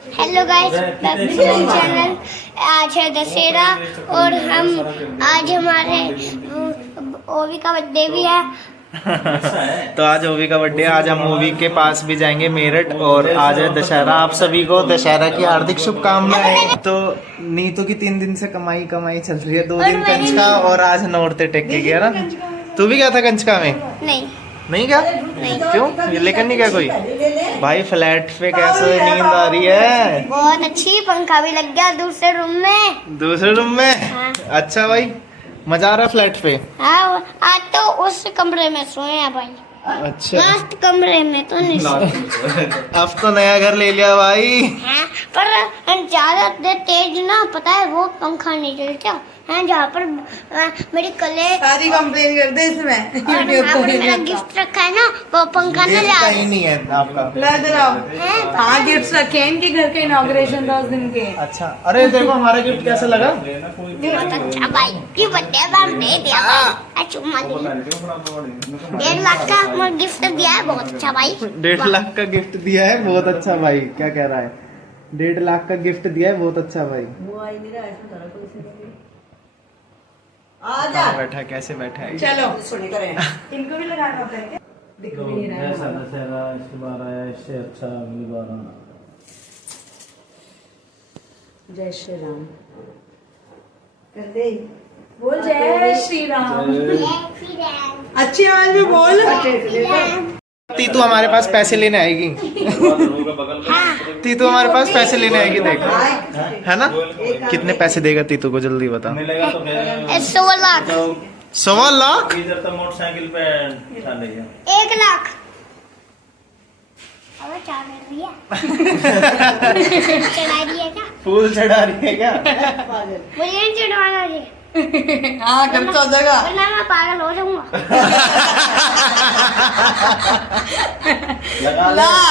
Hello guys, channel. आज है दशहरा और आज हमारे ओवी का बर्थडे भी है। तो आज ओवी का बर्थडे, आज हम ओवी के पास भी जाएंगे मेरठ और आज है दशहरा। आप सभी को दशहरा की हार्दिक शुभकामनाएं। तो नीतू की 3 दिन से कमाई चल रही है। 2 दिन कंचका और आज नौरते टेक के गया ना। तू भी गया था कंचका में? नहीं क्या? क्यों? ये लेकर नहीं गया कोई? भाई फ्लैट पे कैसे नींद आ रही है? बहुत अच्छी, पंखा भी लग गया दूसरे रूम में। हाँ। अच्छा भाई, मजा आ रहा फ्लैट पे? हाँ, आज तो उस कमरे में सोए हैं भाई। अच्छा, लास्ट कमरे में तो नहीं सोए। अब तो नया घर ले लिया भाई। हाँ, पर ज्यादा तेज ना, पता है वो पंखा नहीं चलता है। जहाँ पर मेरी कले सारी कंप्लेन कर दे इसमें। मेरा गिफ्ट रखा है ना, वो पंखा ना कहीं नहीं है आपका। हाँ, गिफ्ट रखे हैं इनके घर के इनॉग्रेशन था उस दिन के। अच्छा, अरे देखो हमारा गिफ्ट कैसा लगा? बहुत अच्छा भाई, ये बर्थडे हम दे दिया भाई। 1.5 लाख का गिफ्ट दिया है, बहुत अच्छा भाई। 1.5 लाख का गिफ्ट दिया है, बहुत अच्छा भाई। क्या कह रहा है? 1.5 लाख का गिफ्ट दिया है, बहुत अच्छा भाई। कहाँ बैठा है, कैसे बैठा है? चलो इनको भी लगाना होता है क्या? दिख भी नहीं रहा है। दशहरा इस बार आया, इससे अच्छा अगली बार आना। जय श्री राम कर दे, बोल जय श्री राम अच्छी आवाज में बोल। तीतू हमारे पास पैसे लेने आएगी। तीतू हमारे पास पैसे लेने आएगी, देख है ना? कितने पैसे देगा तीतू को, जल्दी बता। 100 लाख। 1.25 लाख? इधर तो मोटरसाइकिल पे 1 लाख। अब क्या कर रही है? चढ़ा रही है क्या? फूल चढ़ा रही है क्या? मुझे नहीं चढ़वाना जी। हाँ, खर्च हो जाएगा वरना मैं पागल हो जाऊंगा।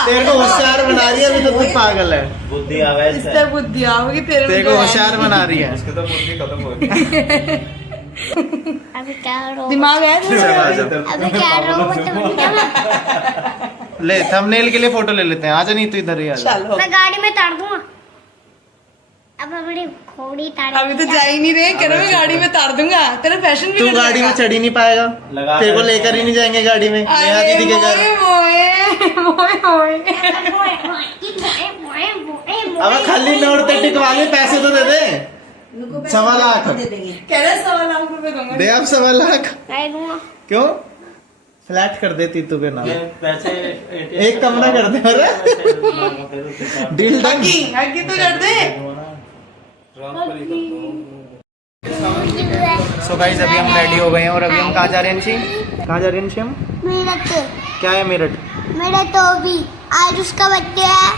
तेरे को होशियार बना रही है, अभी तो तू पागल है। बुद्धि आवे इससे बुद्धि आओगी तेरे को होशियार बना रही है। इसके तो बुद्धि खत्म हो गई। अभी क्या रो? दिमाग है अभी क्या रो? ले, थंबनेल के लिए फोटो ले लेते हैं। आजा नहीं, तू इधर ही आजा। मैं गाड़ी में तार दूंगा। अब बड़ी खोड़ी तार। अभी तो जा ही नहीं रहे, कह रहे मैं गाड़ी में तार दूंगा। तेरा फैशन भी तू गाड़ी में चढ़ ही नहीं पाएगा, तेरे को लेकर ही नहीं जाएंगे गाड़ी में। नेहा दीदी के घर। अब खाली नोट पे टिकवा के पैसे तो दे दे। 1.25 लाख कह रहे 1.25 लाख रुपए दूंगा। दे आप 1.25 लाख। नहीं दूंगा। क्यों? फ्लैट कर दे तीतू के नाम, पैसे एक कमरा कर दे। Deal done. हकी तो कर दे। सो गाइस, अभी हम रेडी हो गए हैं और अभी हम कहाँ जा रहे हैं अंशी? कहाँ जा रहे हैं अंशी हम? मेरठ। क्या है मेरठ? मेरठ तो भी आज उसका बर्थडे है,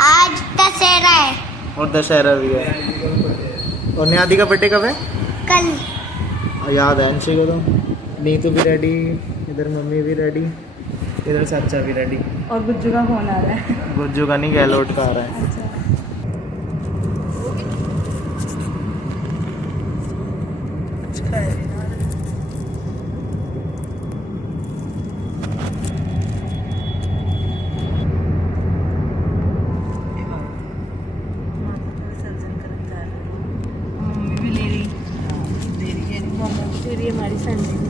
आज दशहरा है और दशहरा भी है। और निहादी का बर्थडे कब है? कल। याद है अंशी को तो। नीतू भी रेडी, इधर मम्मी भी रेडी, इधर चाचा भी रेडी। और गुज्जू का फोन आ रहा है। गुज्जू का नहीं, गहलोत का आ रहा है। मम्मी भी ले रही है, मम्मा भी ले रही है हमारी फैमिली में।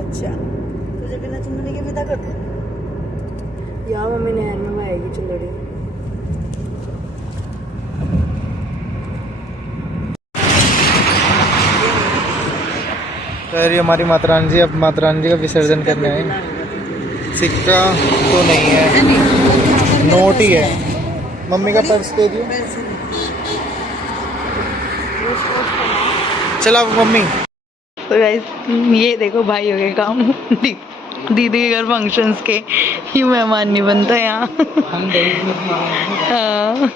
अच्छा, तुझे बिना चुनने के विदा कर दो यार। मम्मी नहर में आएगी चुनरी। अरे हमारी माता रानी जी, अब माता रानी जी का विसर्जन करने आए। सिक्का तो नहीं है, नोट ही है। मम्मी का पर्स दे दियो। चलो मम्मी। तो गाइस, ये देखो भाई हो गए काम। दीदी के घर फंक्शंस के ये मेहमान नहीं बनता यहाँ। हाँ।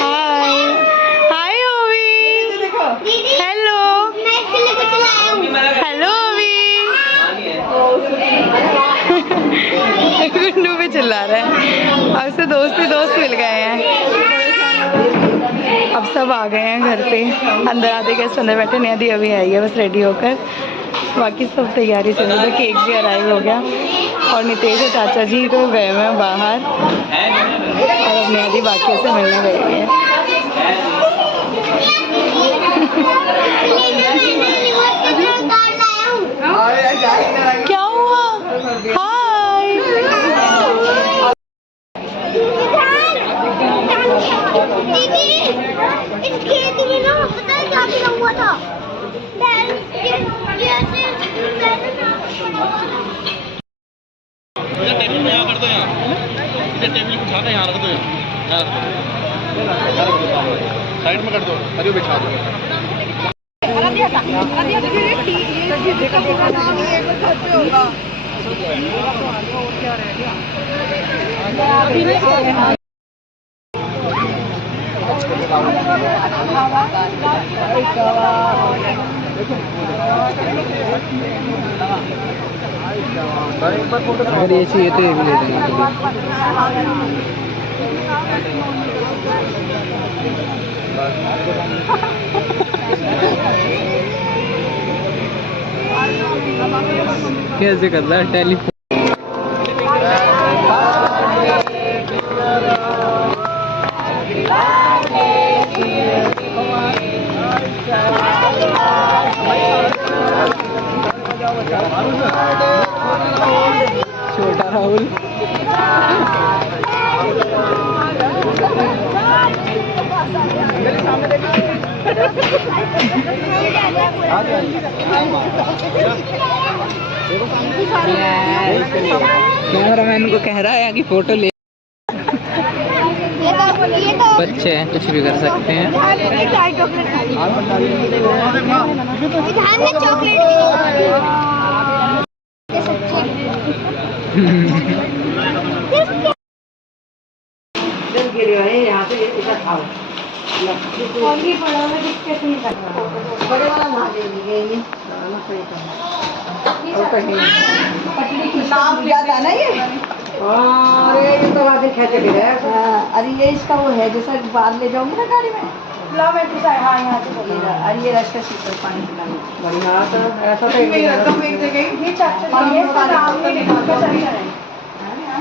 हाय हाय ओवी, हेलो हेलो ओवी। गुंडू पे चिल्ला रहा है, अब से दोस्ती दोस्त फ्रूट्स मिल गए हैं। अब सब आ गए हैं घर पे, अंदर आधे गेस्ट अंदर बैठे, नदी अभी आई है बस रेडी होकर, बाकी सब तैयारी चल रही है। केक भी अराइव हो गया और नितेश और चाचा जी तो गए हुए हैं बाहर और अब नदी बाकी से मिलने गई हुई है। क्या हुआ? हाय दीदी, इस खेत में ना पता है क्या क्या हुआ था? टेबल में यहाँ कर दो, यहाँ टेबल को उठा के यहाँ रख दो, यहाँ साइड में कर दो, अरे बिछा दो। अगर ये चाहिए तो ये भी ले लेंगे। कैसे कर रहा है टेलीफोन? छोटा राहुल कैमरामैन को कह रहा है कि फोटो ले। बच्चे हैं, कुछ भी कर सकते हैं। यहाँ से इधर खाओ। बड़े वाला महादेव ये नाम याद आना ये। ये तो आगे खेचे भी है। अरे ये इसका वो है जैसा बाहर ले जाऊंगी ना गाड़ी में। हाँ यहाँ से बोलेगा। अरे ये रास्ता शीतल पानी पिलाने बढ़िया। तो ऐसा तो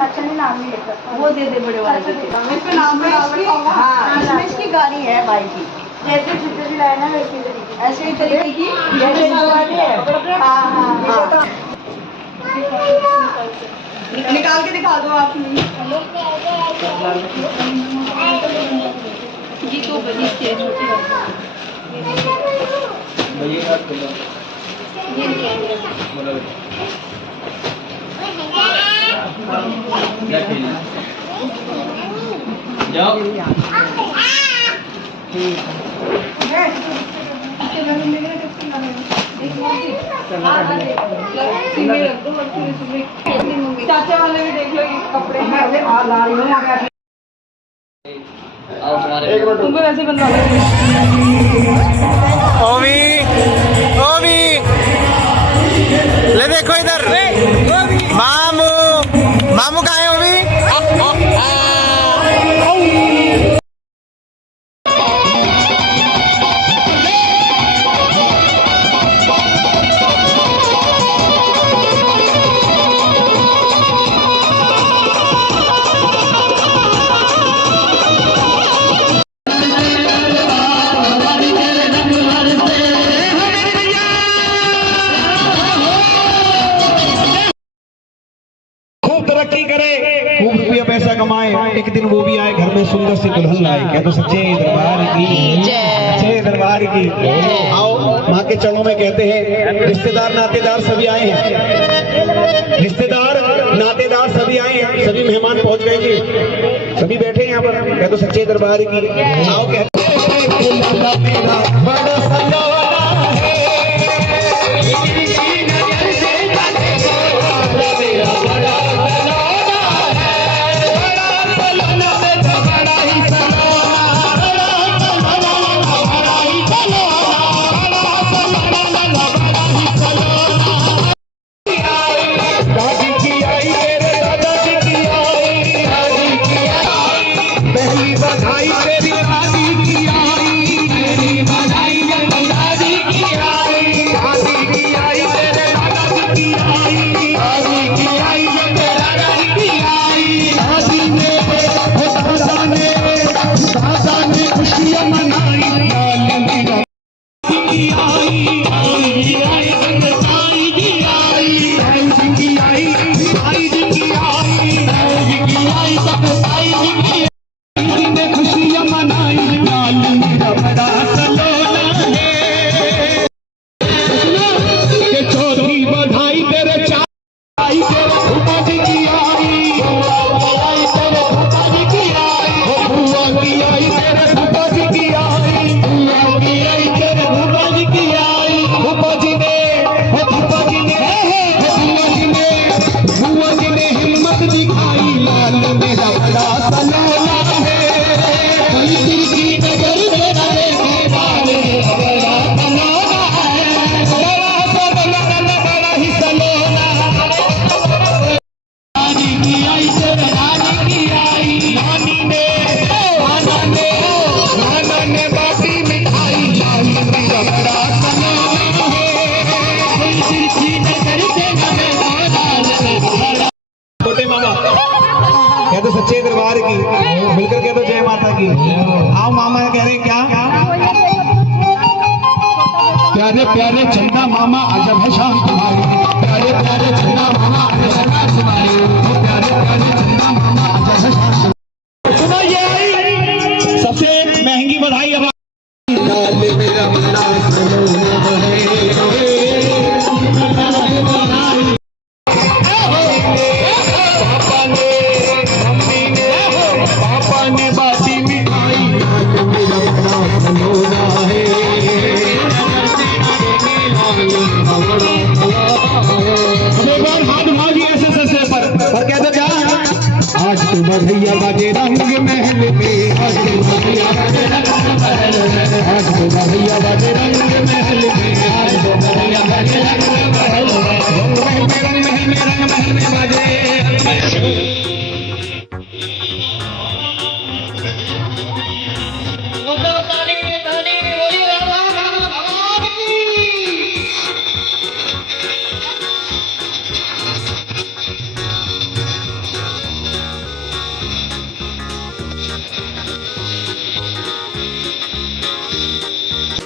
अच्छा नहीं नाम नहीं लिखा, वो दे दे बड़े वाले इसमें नाम। हाँ इसमें इसकी गाड़ी है भाई की, जैसे जितनी लाए ना वैसे ऐसे ही तरीके की है। हाँ हाँ निकाल के दिखा दो आप। ये तो बड़ी है छोटी जाओ चाचा वाले भी देख लो ये कपड़े तुमको वैसे बनवा ओवी ओवी ले देखो इधर। मामू मामू कहाँ है ओवी? तरक्की करे, खूब रुपया पैसा कमाए, एक दिन वो भी आए घर में सुंदर सी दुल्हन लाए। क्या तो सच्चे दरबार की सच्चे दरबार की। आओ माँ के चरणों में कहते हैं रिश्तेदार नातेदार सभी आए हैं, रिश्तेदार नातेदार सभी आए हैं, सभी मेहमान पहुंच गए जी, सभी बैठे हैं यहाँ पर। क्या तो सच्चे दरबार की। आओ कहते हैं बड़ा सजाना है तेरी बधाई तेरी शादी की आई, तेरी बधाई तेरी शादी की आई, शादी की आई तेरे दादाजी की आई, शादी की आई तेरे दादाजी की आई, शादी में हो दादा ने खुशियां मनाई, लाल मेरा की आई, आई की आई आई की आई, आई की आई आई की आई, आई की आई सब आई की ने खुशियां मनाई, लाल मेरा बड़ा सलोना है के चौथी बधाई तेरे चाई तेरे फूफा जी की आई, बधाई तेरे फूफा जी की आई, बुआ की आई तेरे फूफा जी की आई, बुआ की आई तेरे फूफा जी की आई, फूफा जी ने बुआ जी ने हिम्मत दिखाई, लाल मेरा बड़ा सलोना है, कोई तिरछी नजर से न देखे वाले, बड़ा सलोना है, बड़ा ही सलोना, रानी की आई तेरे रानी की आई, नानी ने बाटी मिठाई, लाल मेरा बड़ा सलोना है, कोई तिरछी नजर से न देखे वाले। छोटे मामा कह दो सच्चे दरबार की, मिलकर कह दो जय माता की। आओ मामा कह रहे क्या, प्यारे प्यारे चन्ना मामा अजब है शाम तुम्हारी, प्यारे प्यारे चन्ना मामा अजब है शाम तुम्हारी, प्यारे प्यारे चन्ना मामा अजब है शाम तुम्हारी। सुनो ये सबसे महंगी बधाई अब मेरा बड़ा सलोना है, पापा ने बाटी मिठाई, मेरा बड़ा सलोना है, हाथ मांगी ऐसे ससे पर कह दो क्या, आज तो बधैया बाजे रंग महल में, आज तो बधैया बाजे रंग महल में, आज तो बधैया बाजे रंग महल में, आज तो बधैया बाजे रंग महल में, रंग महल में बाजे।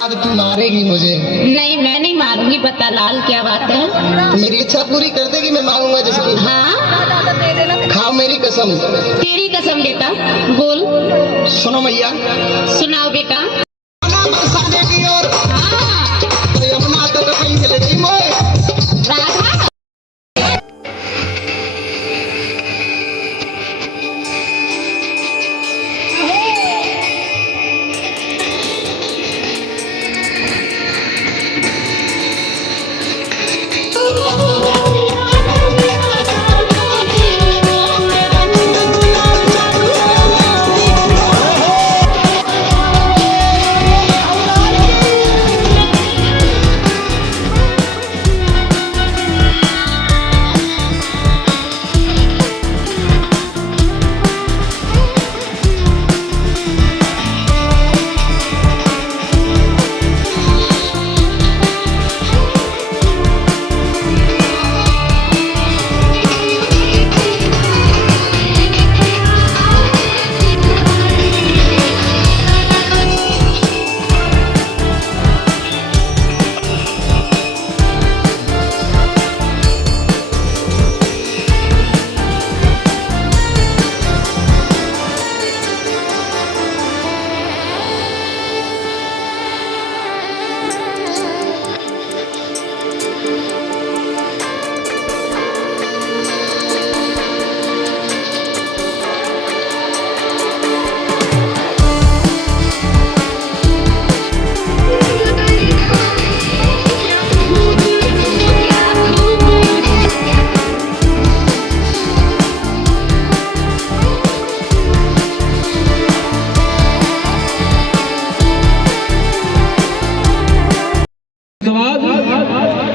अब तू मारेगी मुझे? नहीं, मैं नहीं मारूंगी। पता लाल, क्या बात है? मेरी इच्छा पूरी कर देगी, मैं मांगूंगा जिसकी। हाँ, खाओ मेरी कसम। तेरी कसम बेटा, बोल। सुनो मैया, सुनाओ बेटा। बरसाने की ओर हाँ, यमुना तट पे चल गई मोए, राधा।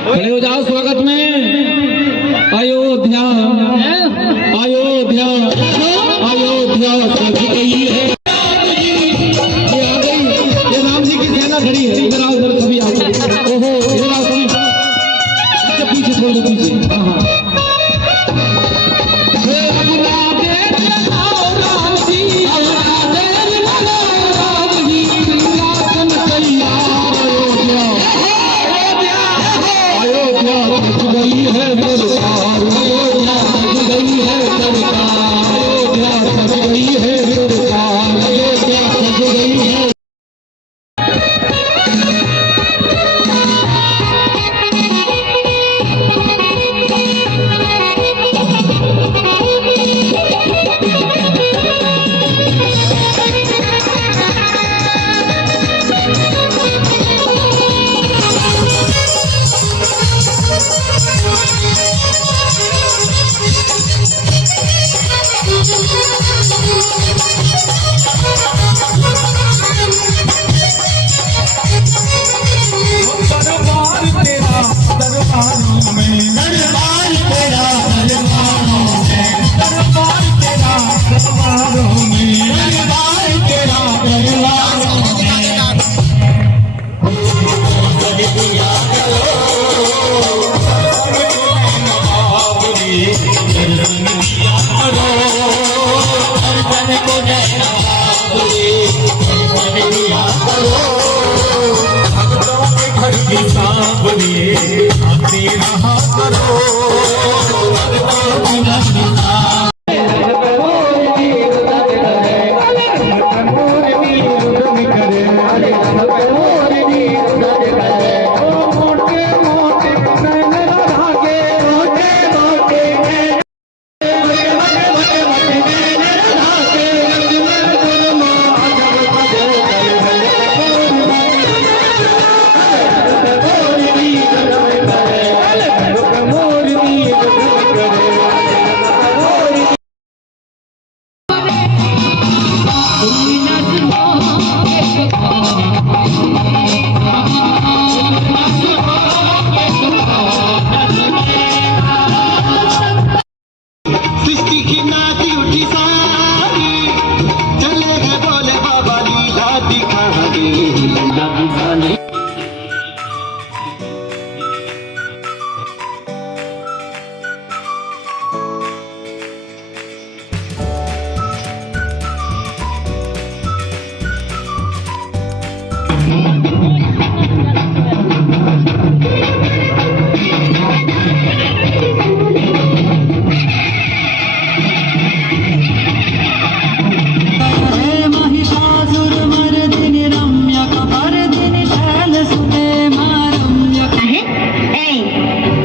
खड़े हो जाओ स्वागत में। अयोध्या अयोध्या अयोध्या सज गई है।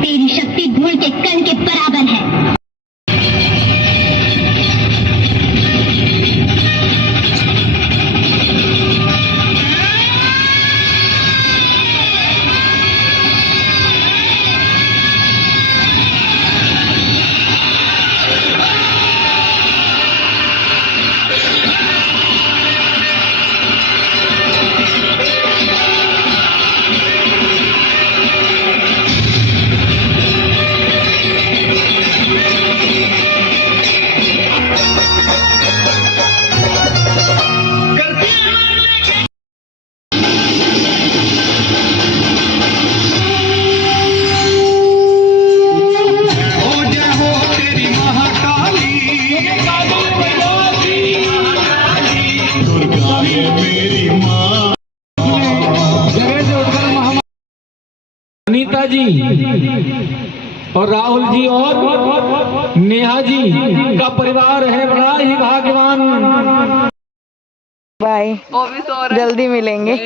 तेरी शक्ति धूल के कण के बराबर है। अनीता जी और राहुल जी और नेहा जी का परिवार है बड़ा ही भाग्यवान। बाय, जल्दी मिलेंगे।